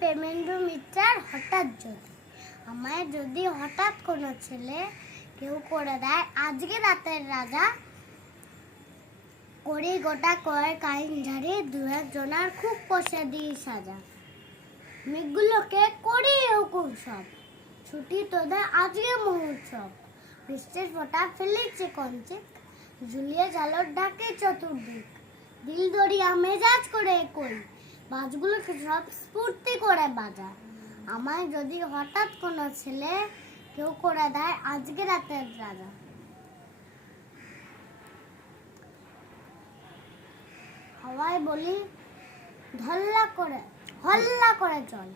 প্রেমেন্দ্র মিত্রার হঠাৎ যদি আমায় যদি হঠাৎ কোনো ছেলে কেউ করে দেয় আজকে রাতের রাজা, করি গোটা কয়েক আইন ঝাড়ি, দু একজনার খুব কষে দিই সাজা। মেঘগুলোকে করি হুকুম সব, ছুটি তোদের আজকে মহোৎসব। বৃষ্টির ফোঁটা ফেলেছে কঞ্চিক, ঝুলিয়ে জালর ডাকে চতুর্দিক। দিল দরিয়া মেজাজ করে কই, বাজগুলোকে সব স্ফূর্তি করে বাজা। আমায় যদি হঠাৎ কোনো ছেলে কেউ করে দেয় আজকে রাতের রাজা। হাওয়ায় বলি হল্লা করে চল,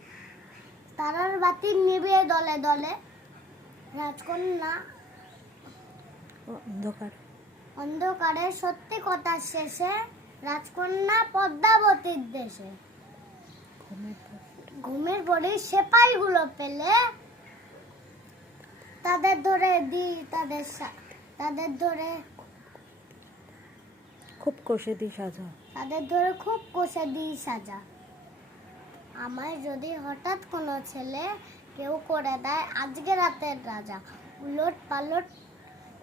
তারার বাতি নিভিয়ে দলে দলে। রাজকন্যা অন্ধকারে সত্যি কথা শেষে, রাজকন্যা পদ্মাবতীর দেশে। ঘুমের পরে সেপাইগুলো পেলে তাদের ধরে দিই তাদের ধরে খুব কষে দিই সাজা। আমায় যদি হঠাৎ কোনো ছেলে কেউ করে দেয় আজকে রাতের রাজা, উলট পালট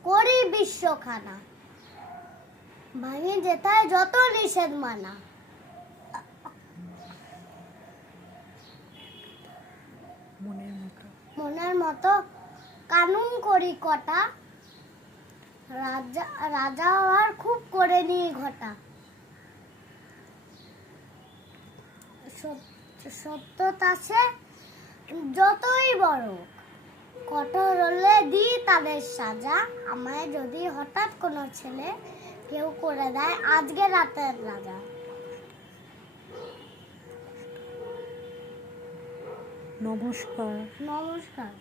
করি বিশ্বখানা, ভাঙে যেতায় যত নিষেধ মানা। মনের মতো কানুন করি কটা, রাজা হওয়ার খুব করে নিই ঘটা। সত্যতা সে যতই বড়, কঠোর হলে দিই তাদের সাজা। আমায় যদি হঠাৎ কোনো ছেলে কেউ করে দেয় আজকে রাতের রাজা। নমস্কার।